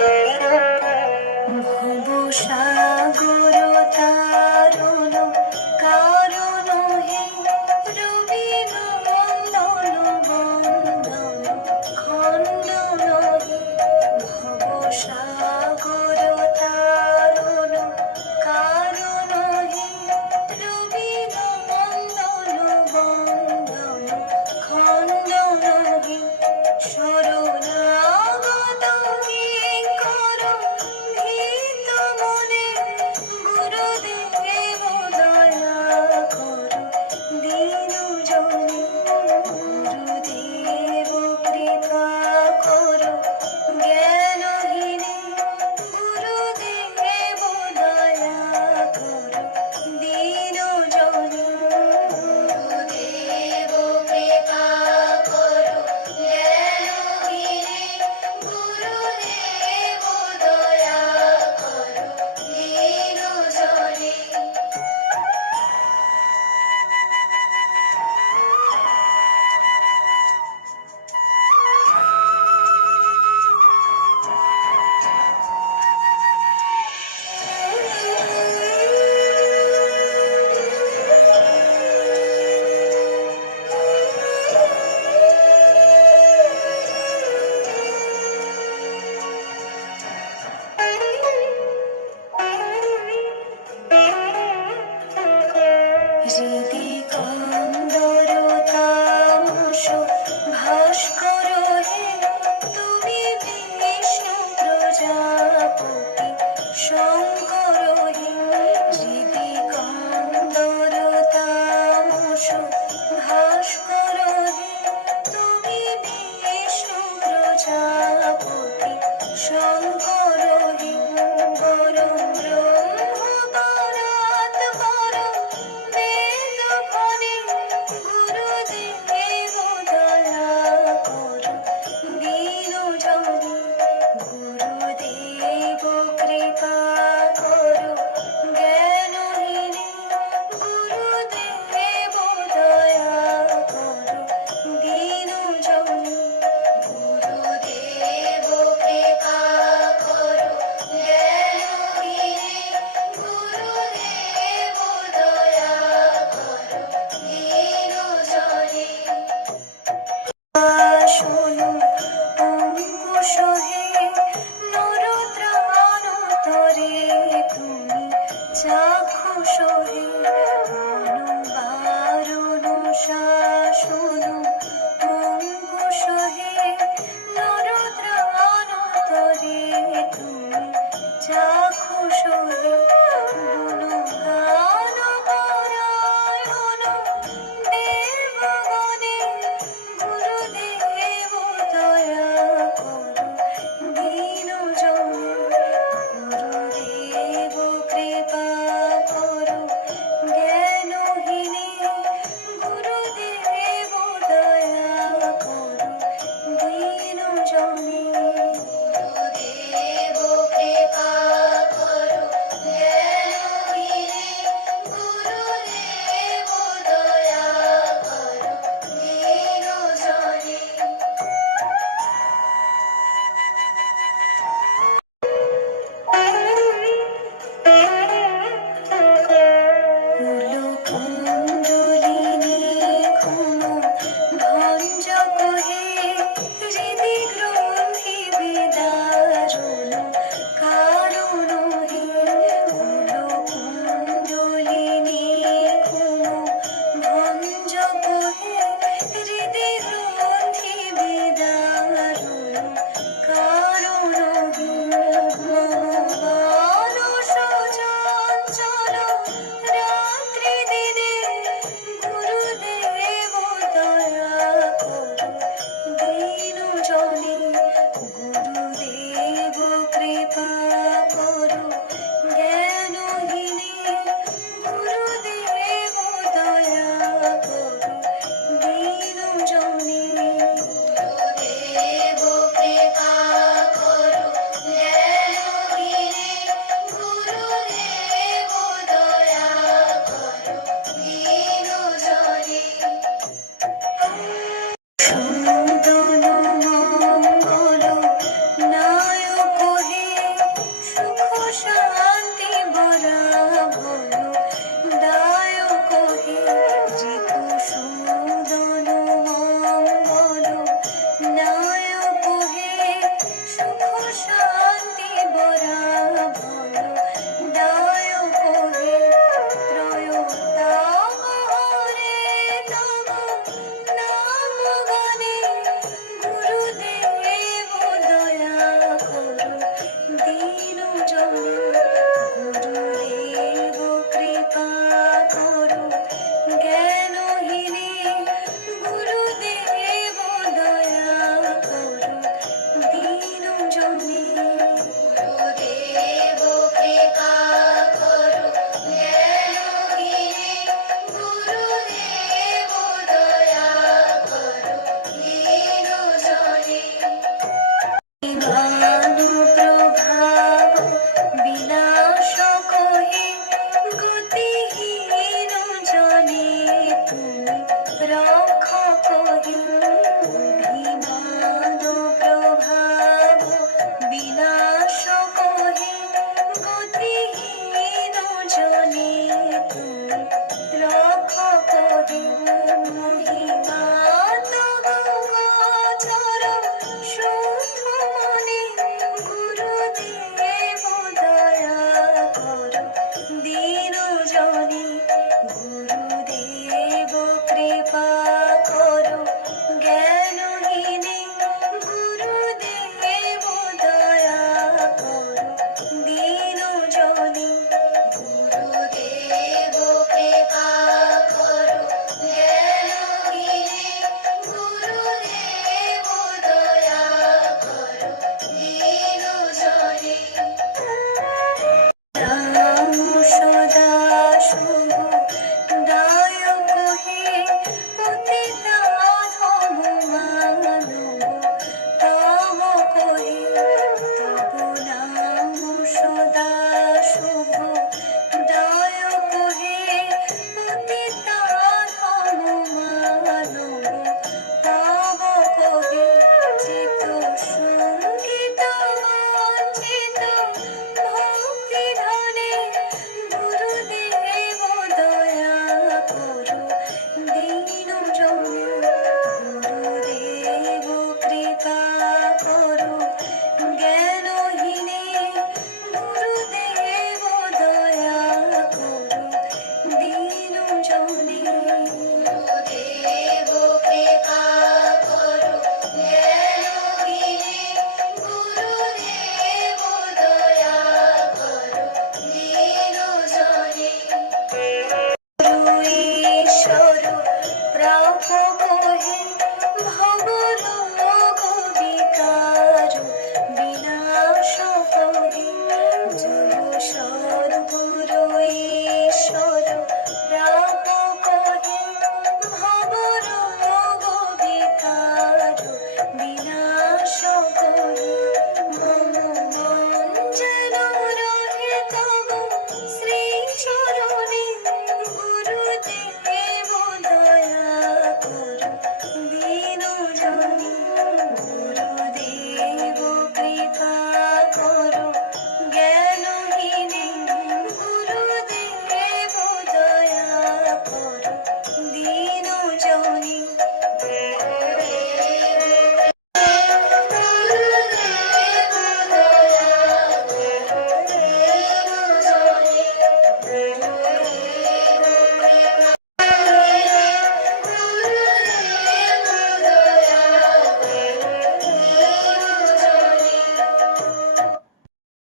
我放不下。true.